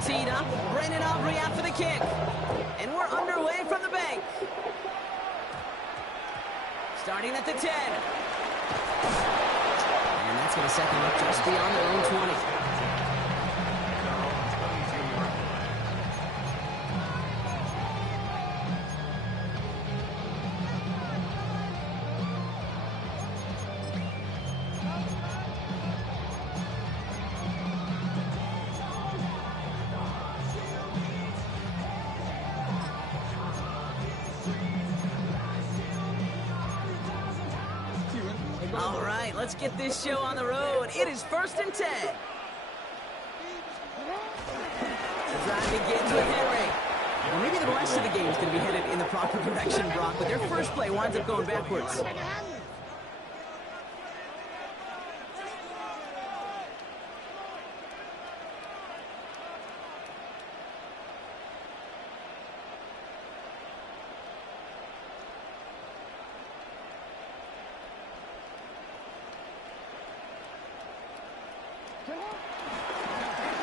teed up. Brandon Aubrey out for the kick. And we're underway from the bank. Starting at the 10. And that's going to set them up just beyond their own 20. All right, let's get this show on the road. It is 1st and 10. The drive begins with Henry. Well, maybe the rest of the game is going to be headed in the proper direction, Brock, but their first play winds up going backwards.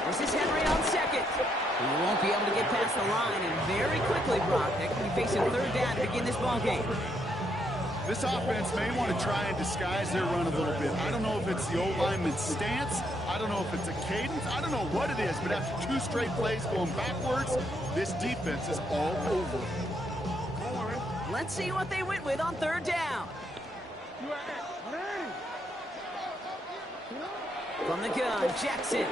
This is Henry on second. He won't be able to get past the line, and very quickly, Brock, they could be facing 3rd down to begin this ball game. This offense may want to try and disguise their run a little bit. I don't know if it's the O-lineman's stance. I don't know if it's a cadence. I don't know what it is, but after 2 straight plays going backwards, this defense is all over. Let's see what they went with on 3rd down. From the gun, Jackson.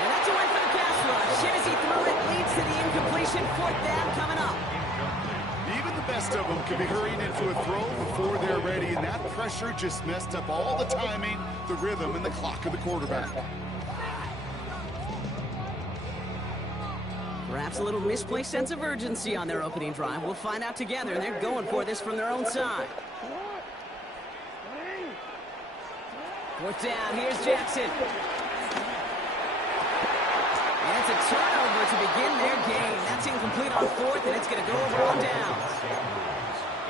And that's a win for the pass rush. And as he threw it, leads to the incompletion. 4th down coming up. Even the best of them can be hurrying into a throw before they're ready, and that pressure just messed up all the timing, the rhythm, and the clock of the quarterback. Perhaps a little misplaced sense of urgency on their opening drive. We'll find out together, and they're going for this from their own side. 4th down, here's Jackson. And it's a turnover to begin their game. That's incomplete on 4th, and it's going to go over on downs.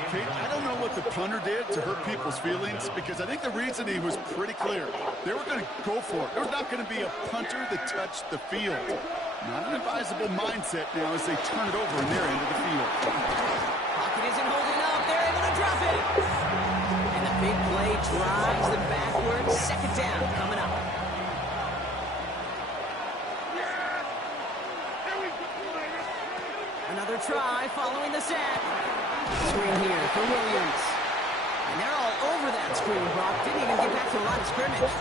Kate, I don't know what the punter did to hurt people's feelings, because I think the reasoning was pretty clear. They were going to go for it. There was not going to be a punter that touched the field. Not an advisable mindset now as they turn it over in their end of the field. Pocket isn't holding up. They're able to drop it. And the big play drives them backwards. 2nd down coming up. Another try following the sack. Screen here for Williams. And they're all over that screen, Brock. Didn't even get back to the line of scrimmage.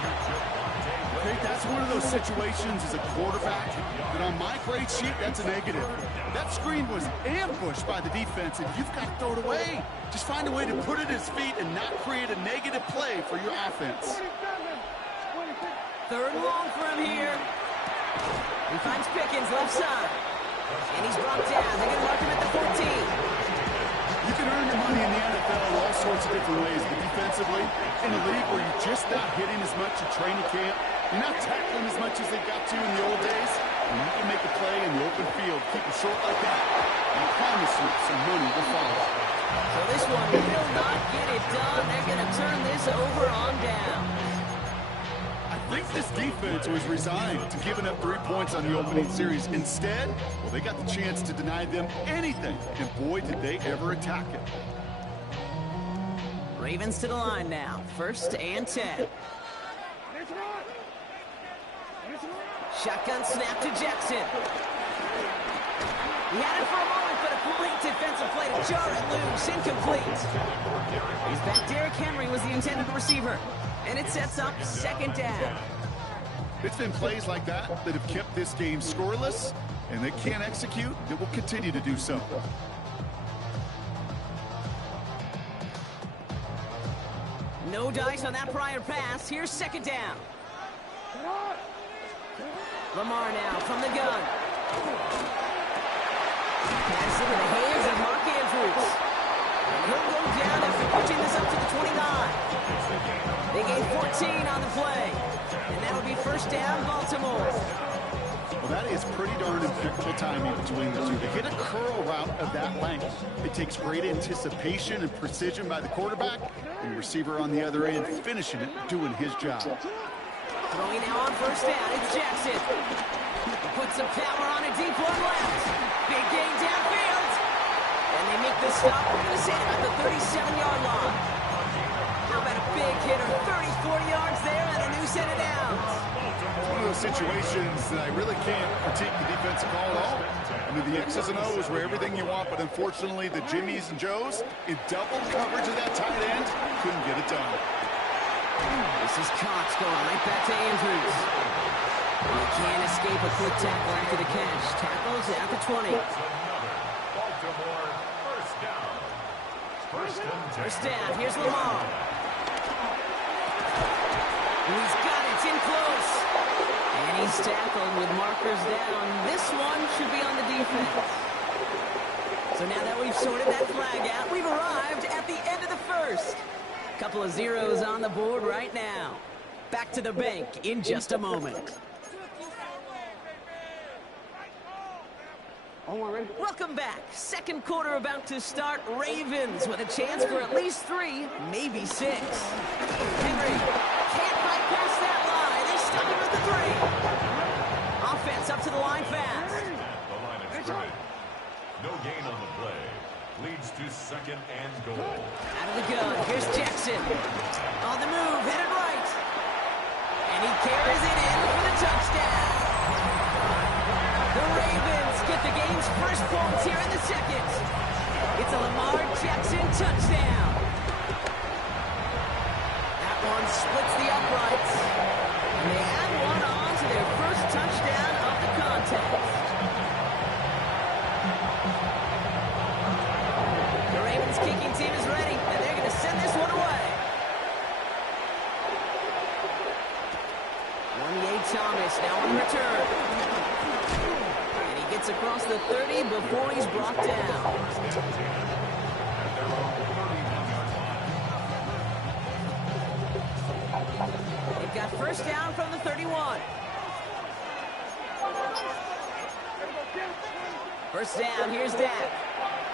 Great, that's one of those situations as a quarterback that on my grade sheet, that's a negative. That screen was ambushed by the defense, and you've got to throw it away. Just find a way to put it at his feet and not create a negative play for your offense. 3rd and long for him here. He finds Pickens left side. And he's brought down. They're going to mark him at the 14. You can earn your money in the NFL in all sorts of different ways, but defensively, in a league where you're just not hitting as much at training camp, you're not tackling as much as they got to in the old days, and you can make a play in the open field, keep it short like that, and I promise you some money will follow. So this one will not get it done. They're going to turn this over on down. I think this defense was resigned to giving up 3 points on the opening series. Instead, well, they got the chance to deny them anything, and boy, did they ever attack it. Ravens to the line now. 1st and 10. Shotgun snap to Jackson. He had it for a moment, but a great defensive play to jar it loose. Incomplete. He's back. Derrick Henry was the intended receiver. And it sets up 2nd down. It's been plays like that that have kept this game scoreless, and they can't execute. It will continue to do so. No dice on that prior pass. Here's 2nd down. Lamar now from the gun. Pass into the hands of Mark Andrews. And he'll go down after pushing this up to the 29. They gain 14 on the play. And that'll be 1st down, Baltimore. Well, that is pretty darn impeccable timing between the two. To hit a curl route of that length, it takes great anticipation and precision by the quarterback, and the receiver on the other end finishing it, doing his job. Throwing now on 1st down, it's Jackson. Put some power on a deep one left. Big gain downfield. And they make the stop. We're going to say about the 37-yard line. How about a big hitter? 34 yards there and a new set of downs. It's one of those situations that I really can't critique the defensive call at all. I mean, the X's and O's were everything you want, but unfortunately, the Jimmies and Joes, in double coverage of that tight end, couldn't get it done. This is Cox going right back to Andrews. He can't escape a quick tackle after the catch. Tackles at the 20. First down. Here's Lamar. He's got it. It's in close. And he's tackled with markers down. This one should be on the defense. So now that we've sorted that flag out, we've arrived at the end of the first. Couple of zeros on the board right now. Back to the bank in just a moment. Welcome back. Second quarter about to start. Ravens with a chance for at least 3, maybe 6. Henry can't bypass that line. They stuck him at the 3. Offense up to the line fast. The line is straight. No gain on the play. Leads to second and goal. Out of the gun. Here's Jackson. On the move. Headed right. And he carries it in for the touchdown. The Ravens get the game's first points here in the second. It's a Lamar Jackson touchdown. That one splits the uprights. And they add one on to their first touchdown of the contest. The Ravens kicking team is ready, and they're going to send this one away. Thomas now on return. And he gets across the 30 before he's brought down. They've got first down from the 31. First down, here's Dak.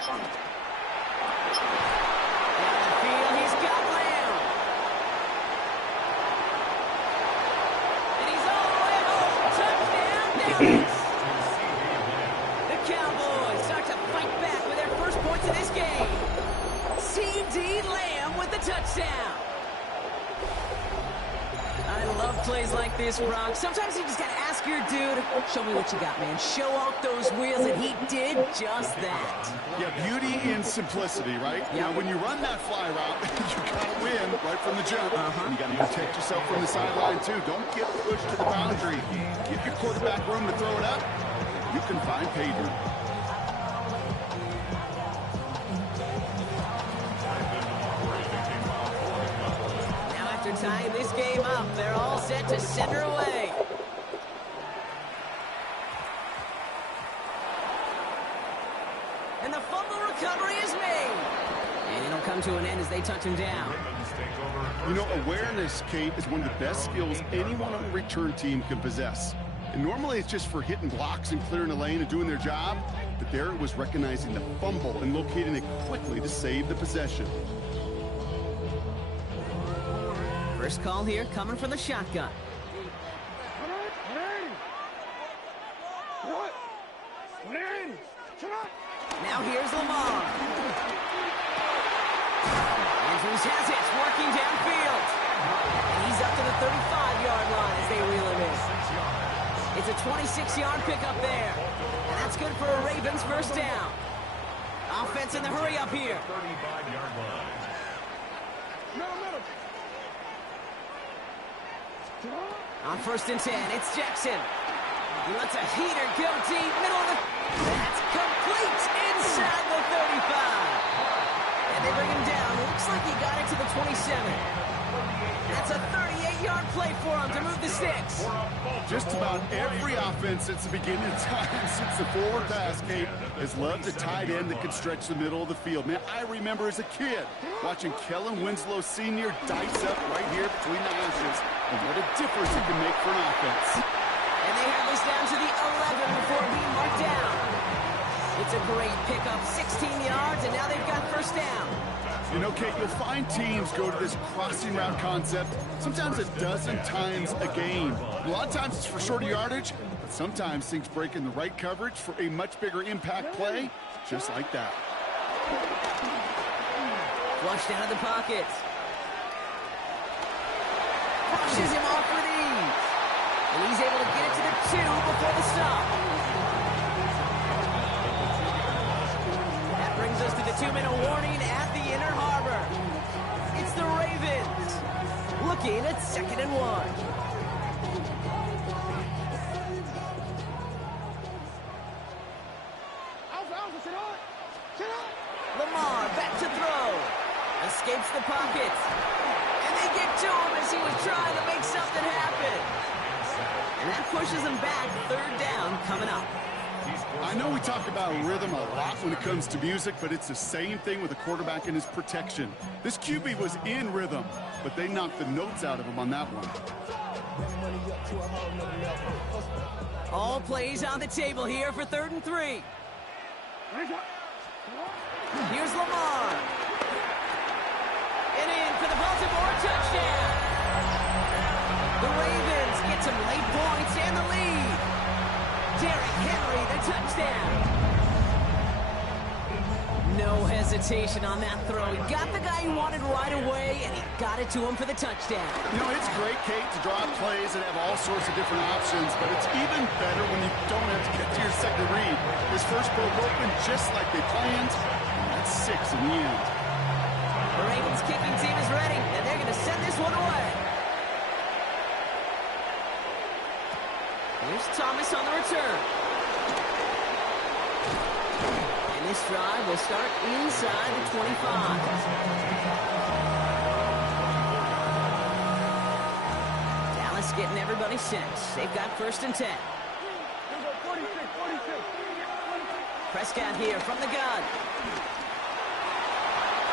Down the field, he's got Lamb. And he's all the way home. Touchdown, Dallas. The Cowboys start to fight back with their first points of this game. C.D. Lamb with the touchdown. I love plays like this, Brock. Sometimes you just got to ask your dude, show me what you got, man. Show off those wheels, and he did just that. Yeah, beauty in simplicity, right? Yep. Now, when you run that fly route, you got to win right from the jump. And you got to protect yourself from the sideline, too. Don't get pushed to the boundary. Give your quarterback room to throw it up. You can find pay dirt. Tying this game up, they're all set to send her away. And the fumble recovery is made. And it'll come to an end as they touch him down. You know, awareness, Kate, is one of the best skills anyone on the return team can possess. And normally it's just for hitting blocks and clearing the lane and doing their job. But there it was recognizing the fumble and locating it quickly to save the possession. First call here coming from the shotgun. Now here's Lamar. Andrews has it, working downfield. And he's up to the 35-yard line as they reel him in. It's a 26-yard pickup there. And that's good for a Ravens first down. Offense in the hurry up here. 35-yard line. On 1st and 10, it's Jackson. He lets a heater go deep, middle of the... That's complete inside the 35. And they bring him down. Looks like he got it to the 27. That's a 38-yard play for him to move the sticks. Just about every offense since the beginning of time, since the forward pass, Kate, has loved a tight end that can stretch the middle of the field. Man, I remember as a kid watching Kellen Winslow Sr. dice up right here between the hashes, and what a difference it can make for an offense. And they have this down to the 11 before being marked down. It's a great pickup, 16 yards, and now they've got first down. You know, Kate, you'll find teams go to this crossing route concept sometimes a dozen times a game. A lot of times it's for shorter yardage. But sometimes things break in the right coverage for a much bigger impact play, just like that. Flushed out of the pocket. Pushes him off with ease. And he's able to get it to the 2 before the stop. That brings us to the 2-minute warning at the Inner Harbor. It's the Ravens looking at 2nd and 1. Lamar back to throw. Escapes the pocket. And they get to him as he was trying to make something happen. And that pushes him back. 3rd down coming up. I know we talk about rhythm a lot when it comes to music, but it's the same thing with a quarterback and his protection. This QB was in rhythm, but they knocked the notes out of him on that one. All plays on the table here for 3rd and 3. Here's Lamar. And in for the Baltimore touchdown. The Ravens get some late points and the lead. Derrick Henry, the touchdown. No hesitation on that throw. He got the guy he wanted right away, and he got it to him for the touchdown. You know, it's great, Kate, to draw up plays and have all sorts of different options, but it's even better when you don't have to get to your second read. His first broke open just like they planned, and that's 6 in the end. The Ravens kicking team is ready, and they're going to send this one away. Here's Thomas on the return. And this drive will start inside the 25. Dallas getting everybody set. They've got 1st and 10. Prescott here from the gun.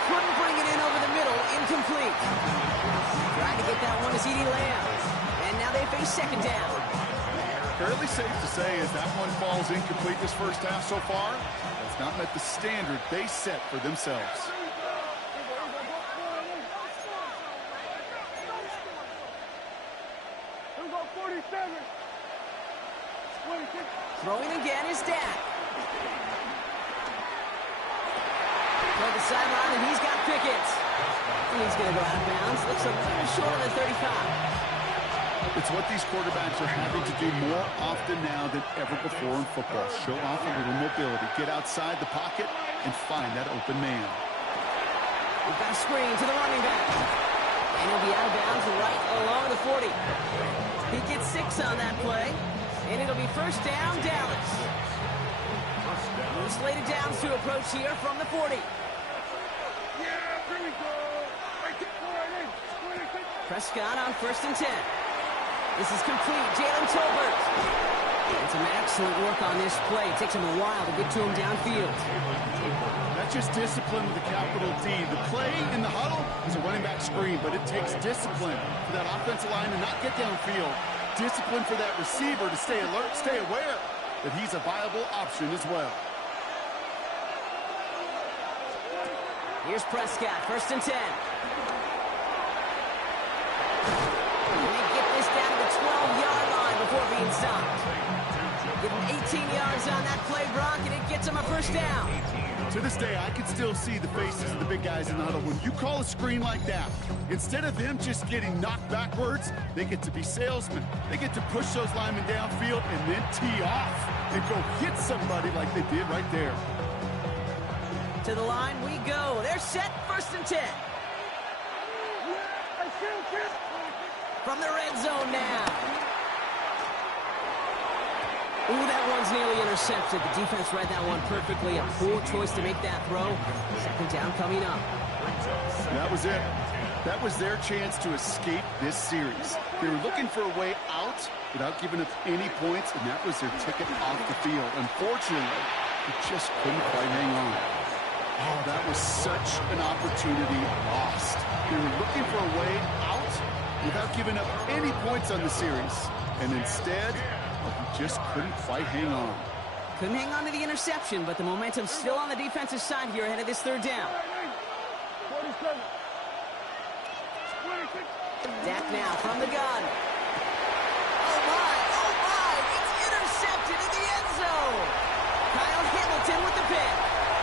Couldn't bring it in over the middle. Incomplete. Trying to get that one to CeeDee Lamb. And now they face 2nd down. Fairly safe to say as that one falls incomplete this first half so far, it's not met the standard they set for themselves. Throwing again is Dak. Toward the sideline, and he's got Pickett. And he's going to go out of bounds. Looks a little short of the 35. It's what these quarterbacks are having to do more often now than ever before in football. Show off a little mobility, get outside the pocket, and find that open man. We've got a screen to the running back. And he'll be out of bounds right along the 40. He gets 6 on that play. And it'll be 1st down, Dallas. Slated downs to approach here from the 40. Prescott on 1st and 10. This is complete. Jalen Tolbert. And some excellent work on this play. It takes him a while to get to him downfield. That's just discipline with a capital D. The play in the huddle is a running back screen, but it takes discipline for that offensive line to not get downfield. Discipline for that receiver to stay alert, stay aware that he's a viable option as well. Here's Prescott, 1st and 10. And they get this down to the 12-yard line before being stopped. Getting 18 yards on that play, Brock, and it gets them a 1st down. To this day, I can still see the faces of the big guys in the huddle. When you call a screen like that, instead of them just getting knocked backwards, they get to be salesmen. They get to push those linemen downfield and then tee off and go hit somebody like they did right there. To the line we go. They're set, 1st and 10. From the red zone now. Ooh, that one's nearly intercepted. The defense read that one perfectly. A poor choice to make that throw. 2nd down coming up. That was it. That was their chance to escape this series. They were looking for a way out without giving up any points, and that was their ticket off the field. Unfortunately, they just couldn't quite hang on. Oh, that was such an opportunity lost. They were looking for a way out without giving up any points on the series. And instead, he just couldn't quite hang on. Couldn't hang on to the interception, but the momentum's still on the defensive side here ahead of this 3rd down. Dak now from the gun. Oh, my, it's Washington with the pick.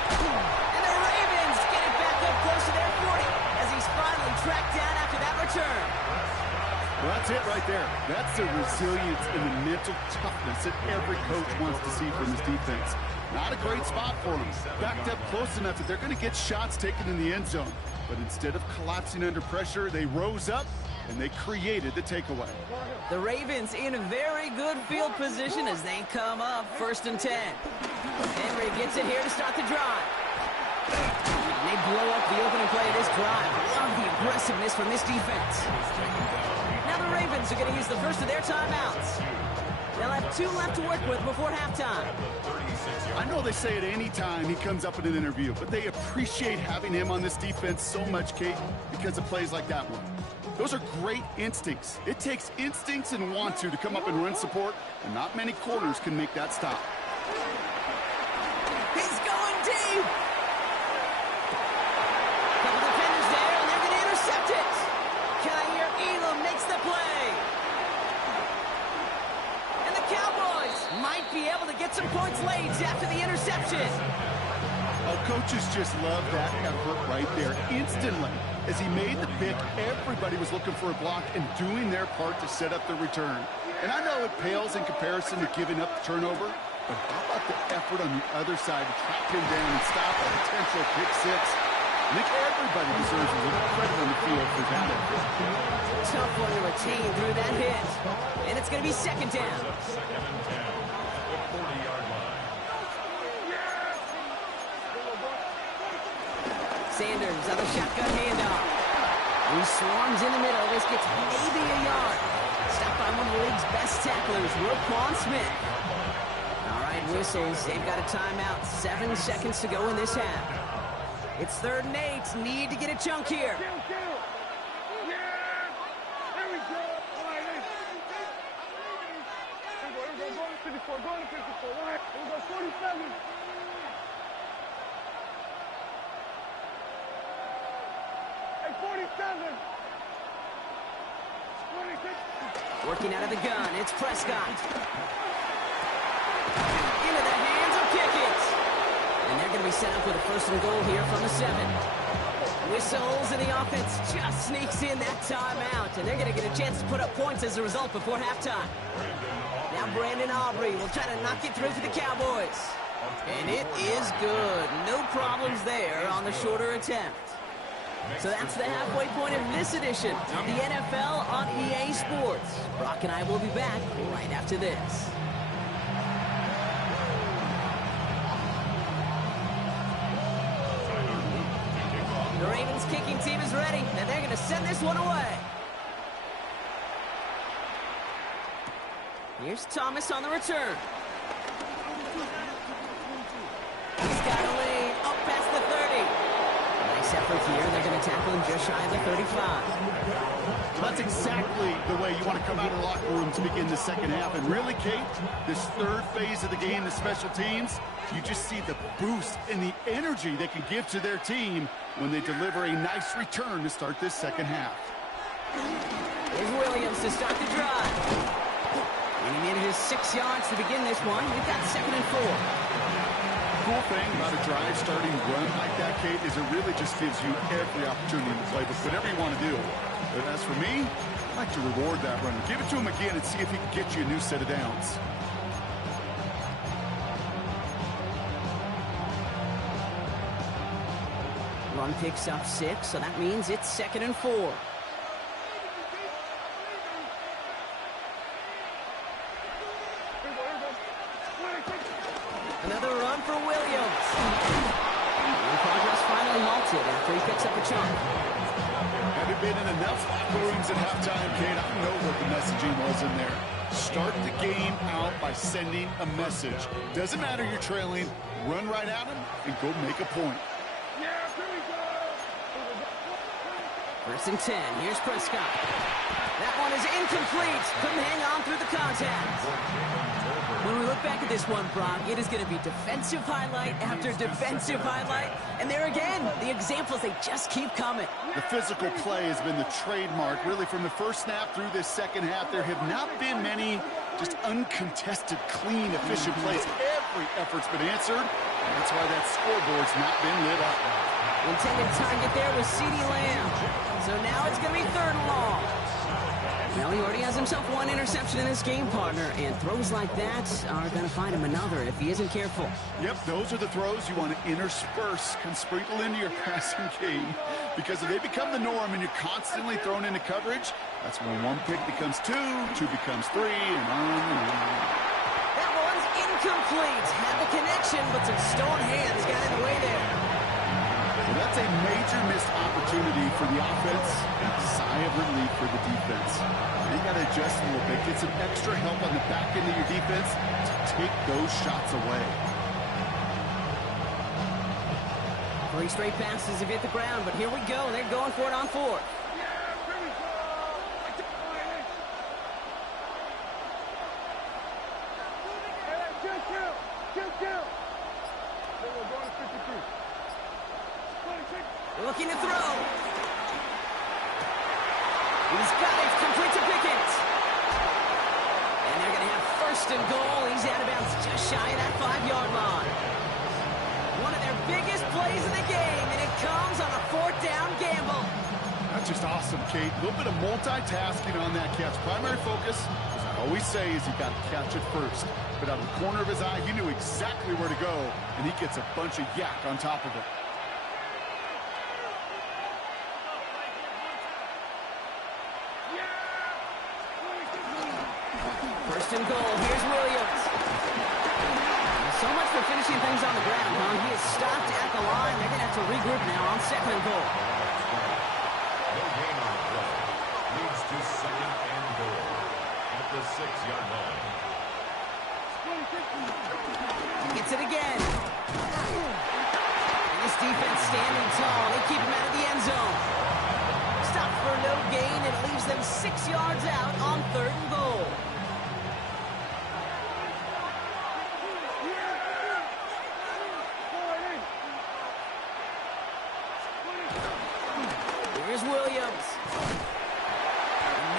And the Ravens get it back up close to their 40 as he's finally tracked down after that return. Well, that's it right there. That's the resilience and the mental toughness that every coach wants to see from his defense. Not a great spot for them. Backed up close enough that they're going to get shots taken in the end zone. But instead of collapsing under pressure, they rose up and they created the takeaway. The Ravens in a very good field position as they come up 1st and 10. Henry gets it here to start the drive. And they blow up the opening play of this drive. Love the aggressiveness from this defense. Now the Ravens are going to use the first of their timeouts. They'll have 2 left to work with before halftime. I know they say it any time he comes up in an interview, but they appreciate having him on this defense so much, Kate, because of plays like that one. Those are great instincts. It takes instincts and want to come up and run support, and not many corners can make that stop. He's going deep. Couple defenders there, and they're going to intercept it. Kaiir Elam makes the play. And the Cowboys might be able to get some points late after the interception. Oh, coaches just love that effort right there. Instantly, as he made the pick, everybody was looking for a block and doing their part to set up the return. And I know it pales in comparison to giving up the turnover, but how about the effort on the other side to track him down and stop a potential pick six? I think everybody deserves a little credit on the field for that effort. Tough one to retain through that hit. And it's going to be 2nd down. Second and 10 at the 40-yard line. Sanders on the shotgun handoff. He swarms in the middle. This gets maybe a yard. Stopped by one of the league's best tacklers, Roquan Smith. All right, whistles. They've got a timeout. 7 seconds to go in this half. It's 3rd and 8. Need to get a chunk here. Working out of the gun, it's Prescott. Into the hands of Pickett. And they're going to be set up with a 1st and goal here from the 7. Whistles, and the offense just sneaks in that timeout. And they're going to get a chance to put up points as a result before halftime. Now Brandon Aubrey will try to knock it through for the Cowboys. And it is good. No problems there on the shorter attempt. So that's the halfway point of this edition of the NFL on EA Sports. Brock and I will be back right after this. The Ravens kicking team is ready, and they're going to send this one away. Here's Thomas on the return. He's got a lead up past the 30. Nice effort here. They're going to tackle him just shy of the 35. That's exactly the way you want to come out of the locker room to begin the second half. And really, Kate, this 3rd phase of the game, the special teams, you just see the boost and the energy they can give to their team when they deliver a nice return to start this second half. Here's Williams to start the drive. And he needed his 6 yards to begin this one. We've got 2nd and 4. The cool thing about a drive starting run like that, Kate, is it really just gives you every opportunity to play with whatever you want to do. But as for me, I like to reward that runner. Give it to him again and see if he can get you a new set of downs. Run picks up 6, so that means it's 2nd and 4. Another run for Williams. And progress finally halted after he picks up a chunk. Haven't been in enough locker rooms at halftime, Kate. I know what the messaging was in there. Start the game out by sending a message. Doesn't matter you're trailing, run right at him and go make a point. 1st and 10. Here's Prescott. That one is incomplete. Couldn't hang on through the contact. When we look back at this one, Brock, it is going to be defensive highlight after defensive highlight. And there again, the examples, they just keep coming. The physical play has been the trademark, really, from the first snap through this second half. There have not been many just uncontested, clean, efficient plays. Every effort's been answered, That's why that scoreboard's not been lit up. Intended target there was CeeDee Lamb. So now it's going to be 3rd and long. Well, he already has himself one interception in this game, partner, and throws like that are going to find him another if he isn't careful. Yep, those are the throws you want to intersperse, can sprinkle into your passing game, because if they become the norm and you're constantly thrown into coverage, that's when 1 pick becomes 2, 2 becomes 3, and on and on. That one's incomplete. Had the connection, but some stone hands got in the way there. Well, that's a major missed opportunity for the offense and a sigh of relief for the defense. You got to adjust a little bit, get some extra help on the back end of your defense to take those shots away. 3 straight passes have hit the ground, but here we go. They're going for it on 4th. Looking to throw. He's got it, complete to Pickens. And they're going to have 1st and goal. He's out of bounds just shy of that 5-yard line. One of their biggest plays in the game, and it comes on a 4th down gamble. That's just awesome, Kate. A little bit of multitasking on that catch. Primary focus, as I always say, is you got to catch it first. But out of the corner of his eye, he knew exactly where to go, and he gets a bunch of yak on top of it. First and goal. Here's Williams. So much for finishing things on the ground, huh? He is stopped at the line. They're going to have to regroup now on 2nd and goal. No gain on the play. Leads to 2nd and goal at the 6-yard line. Gets it again. And this defense standing tall. They keep him out of the end zone. Stopped for no gain, and it leaves them 6 yards out on 3rd and goal. Here's Williams.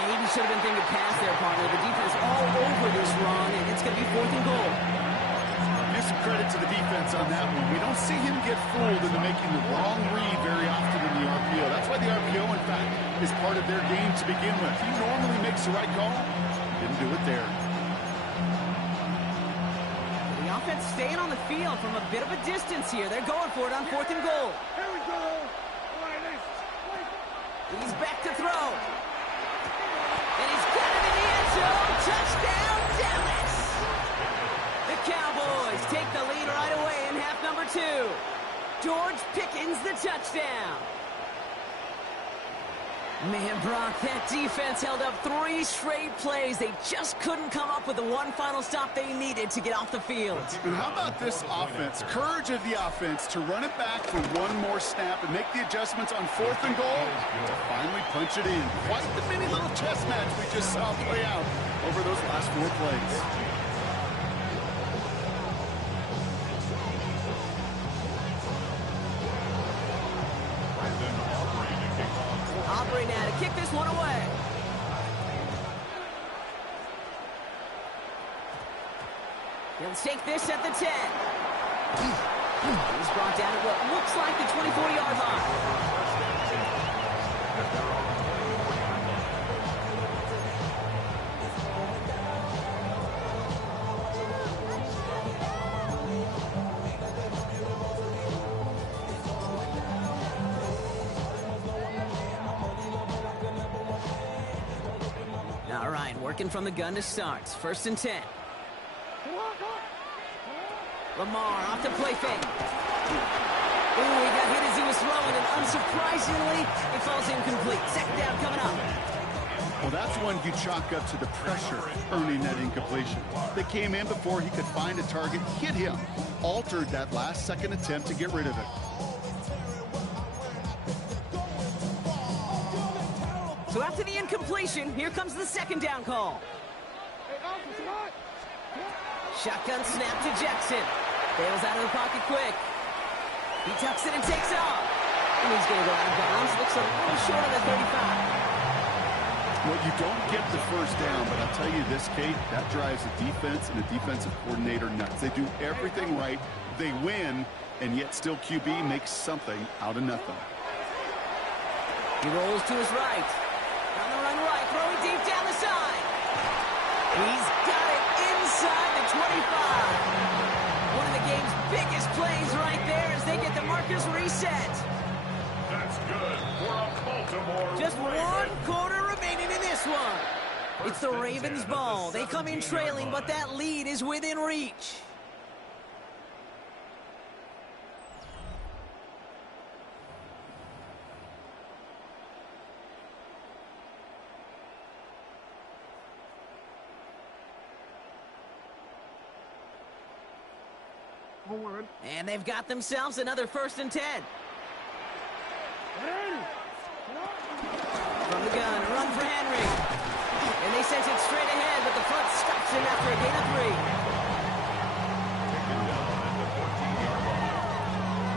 Maybe should have been thinking pass there, partner. The defense all over this run, and it's going to be 4th and goal. Give some credit to the defense on that one. We don't see him get fooled into making the wrong read very often in the RPO. That's why the RPO, in fact, is part of their game to begin with. He normally makes the right call. Didn't do it there. The offense staying on the field from a bit of a distance here. They're going for it on 4th and goal. Here we go. He's back to throw. And he's got it in the end zone. Touchdown, Dallas! The Cowboys take the lead right away in half number 2. George Pickens, the touchdown. Man, Brock, that defense held up 3 straight plays. They just couldn't come up with the one final stop they needed to get off the field. And how about this offense? Courage of the offense to run it back for one more snap and make the adjustments on 4th and goal to finally punch it in. Quite the mini little chess match we just saw play out over those last 4 plays. Aubrey now to kick this one away. He'll take this at the 10. He's brought down at what looks like the 24-yard line. All right, working from the gun to start. 1st and 10. Lamar off the play fake. Ooh, he got hit as he was throwing, and unsurprisingly, it falls incomplete. 2nd down coming up. Well, that's one you chalk up to the pressure earning that incompletion. They came in before he could find a target, hit him, altered that last-second attempt to get rid of it. So after the incompletion, here comes the 2nd down call. Shotgun snap to Jackson. Bails out of the pocket quick. He tucks it and takes off. And he's going to go out of bounds. Looks a little short of the 35. Well, you don't get the first down, but I'll tell you this, Kate, that drives a defense and a defensive coordinator nuts. They do everything right, they win, and yet still QB makes something out of nothing. He rolls to his right. On the run right, throwing deep down the side. He's got it inside the 25. One of the game's biggest plays right there as they get the markers reset. That's good for a Baltimore Just Ravens. 1 quarter remaining in this one. It's the Ravens' ball. They come in trailing, but that lead is within reach. And they've got themselves another 1st and 10. From the gun, a run for Henry. And they sent it straight ahead, but the front stops him after a gain of 3. Taken down at the 14-yard line.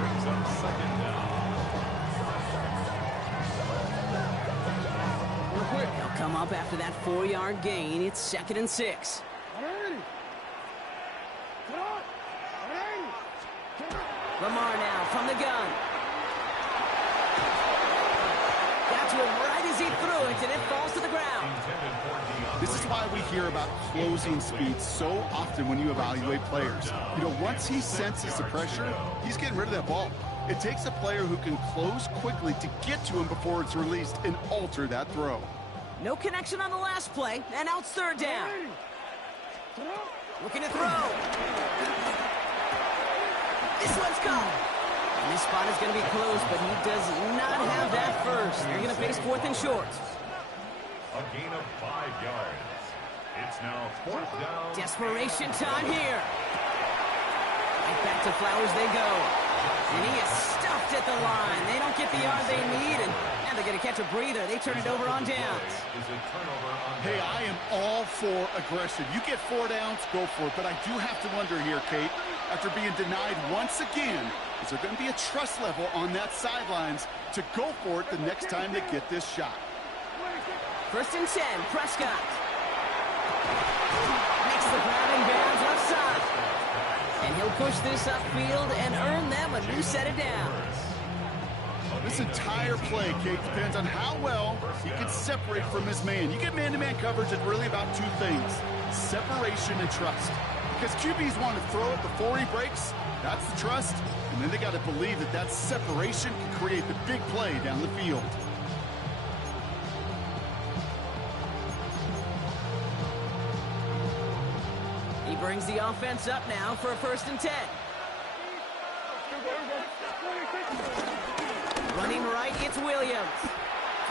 Brings up 2nd down. They'll come up after that 4-yard gain. It's 2nd and 6. Lamar now from the gun. Got to him right as he threw it, and it falls to the ground. This is why we hear about closing speed so often when you evaluate players. You know, once he senses the pressure, he's getting rid of that ball. It takes a player who can close quickly to get to him before it's released and alter that throw. No connection on the last play, and now it's 3rd down. Looking to throw. This one's gone. And this spot is going to be close, but he does not have that first. They're going to face 4th and short. A gain of 5 yards. It's now 4th down. Desperation time here. Right back to Flowers they go. And he is stuffed at the line. They don't get the yard they need, and they're going to catch a breather. They turn it over on downs. Is a turnover on Hey, I am all for aggression. You get 4 downs, go for it. But I do have to wonder here, Kate, after being denied once again, is there going to be a trust level on that sidelines to go for it the next time they get this shot? 1st and 10, Prescott. Makes the grab and bounds left side. And he'll push this upfield and earn them a new set of downs. This entire play, Kate, depends on how well he can separate from his man. You get man-to-man coverage, it's really about 2 things, separation and trust. Because QBs want to throw it before he breaks, that's the trust, and then they got to believe that that separation can create the big play down the field. He brings the offense up now for a 1st and 10. Running right, it's Williams.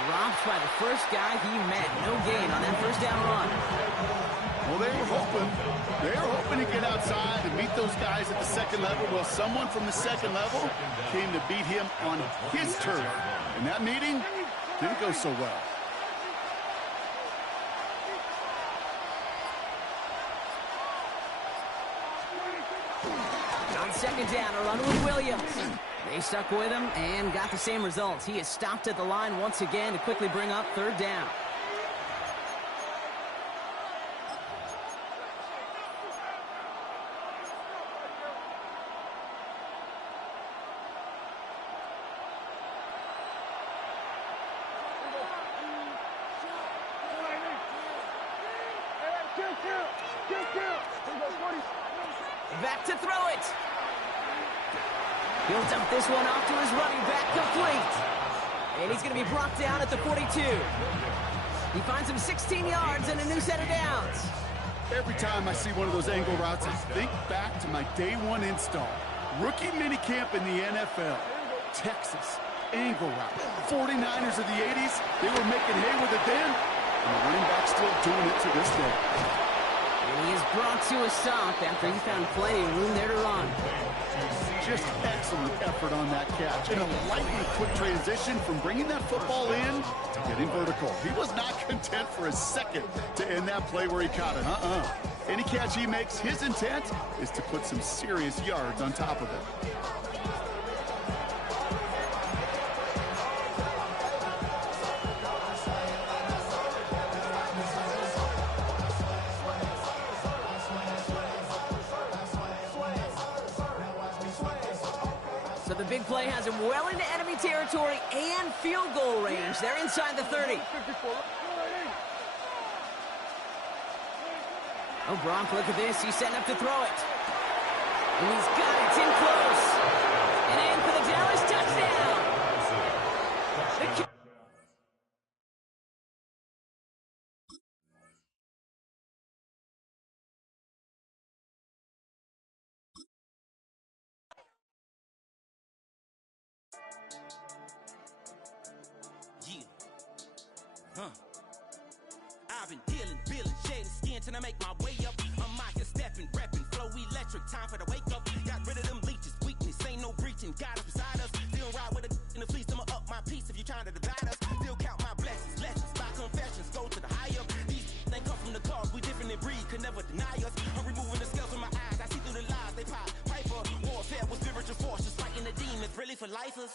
Dropped by the first guy he met. No gain on that 1st down run. Well, they were hoping to get outside and meet those guys at the 2nd level. Well, someone from the 2nd level came to beat him on his turf. And that meeting didn't go so well. On 2nd down, a run with Williams. They stuck with him and got the same results. He is stopped at the line once again to quickly bring up 3rd down. Back to throw it. He'll dump this one off to his running back, complete. And he's going to be brought down at the 42. He finds him 16 yards and a new set of downs. Every time I see one of those angle routes, I think back to my day 1 install. Rookie minicamp in the NFL. Texas, angle route. 49ers of the 80s, they were making hay with it then, and the running back's still doing it to this day. And he is brought to a stop after he found plenty of room there to run. Just excellent effort on that catch. And a lightning quick transition from bringing that football in to getting vertical. He was not content for a second to end that play where he caught it. Any catch he makes, his intent is to put some serious yards on top of it. the big play has him well into enemy territory and field goal range. They're inside the 30. Oh, Gronk, look at this. He's setting up to throw it. And he's got it. It's in close. And in for the Dallas touchdown. I've been dealing, shading skin till I make my way up. I'm out here stepping, repping, flow electric, time for the wake up. Got rid of them leeches, weakness, ain't no breaching. God is beside us, still ride with a in the fleece. I'ma up my piece if you trying to divide us. Still count my blessings, lessons, by confessions, go to the high up. These they come from the cause, we different in breed, could never deny us. I'm removing the scales from my eyes, I see through the lies, they pop. Piper, warfare with spiritual force, just fighting the demons, really for lifers.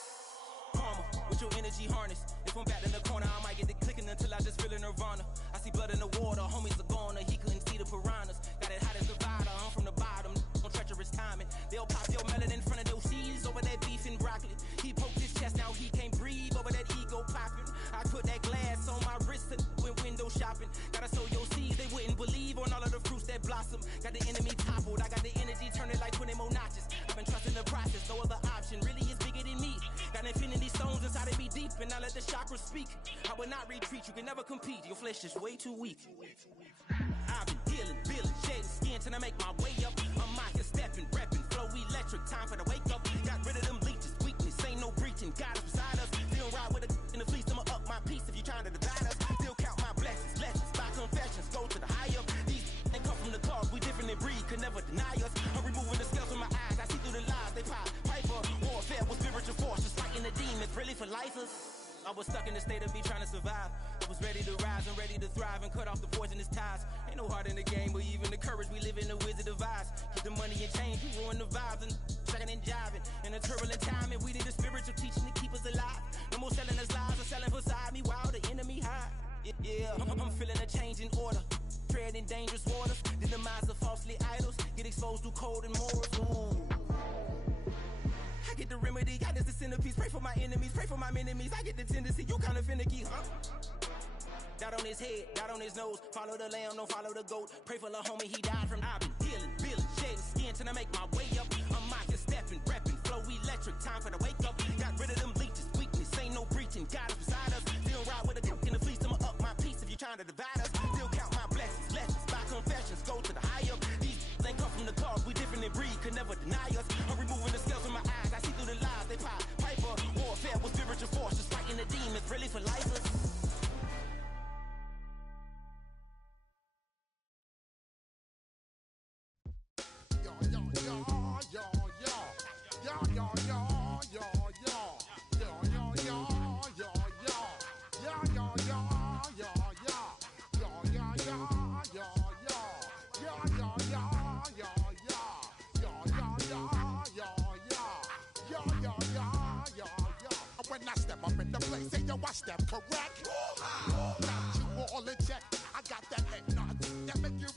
Karma, with your energy harness. If I'm back in the corner, I might get the clicking until I just feel a nirvana. I see blood in the water, homies are gone, he couldn't see the piranhas. Got it hot as divider, I'm from the bottom, on treacherous timing. They'll pop your melon in front of those seeds over that beef and broccoli. He poked his chest, now he can't breathe over that ego popping. I put that glass on my wrist and went window shopping. Gotta sow your seeds, they wouldn't believe on all of the fruits that blossom. Got the enemy toppled, I got the energy turning like 20 more notches. I've been trusting the process, no other option really is bigger than me. Got infinity stones inside of me deep, and I let the chakras speak. I will not retreat, you can never compete, your flesh is way too weak. I've been dealing, shading skin till I make my way up. I'm out here stepping, repping, flow electric, time for the wake up. Got rid of them leeches, weakness, ain't no breaching. God is beside us, still ride with a in the fleece. I'ma up my piece if you trying to divide us. Still count my blessings, lessons, by confessions, go to the high up. These they come from the cause, we different in breed, could never deny us. I'm removing the scales from my eyes, I see through the lies, they pop. Piper, warfare with spiritual force, just fighting the demons, really for lifers. I was stuck in the state of me trying to survive. I was ready to rise and ready to thrive and cut off the poisonous ties. Ain't no heart in the game, but even the courage we live in the Wizard of Oz. Get the money and change, you ruin the vibes and shacking and jiving. In a turbulent time, and we need a spiritual teaching to keep us alive. No more selling us lies or selling beside me while the enemy hide. Yeah, I'm feeling a change in order. Treading dangerous waters, the demise of falsely idols. Get exposed to cold and morals. Ooh. I get the remedy, God is the centerpiece. Pray for my enemies, pray for my enemies. I get the tendency, you kinda finicky, huh? Dot on his head, dot on his nose. Follow the lamb, don't follow the goat. Pray for the homie, he died from. I've been dealing, shading skin till I make my way up. I'm out here stepping, repping, flow electric, time for the wake up. Got rid of them leeches, weakness, ain't no breaching. God is beside us, still ride with a cook in the fleece. I'ma up my piece if you trying to divide us. Still count my blessings, lessons, by confessions, go to the high up. These they come from the cause, we different in breed, could never deny us. I'm removing the scales from my eyes, I see through the lies, they pop. Piper, warfare with spiritual force, just fighting the demons, really for lifers. When I step up in the place, say yo, I step correct. Got you all in check. I got that head nod that make you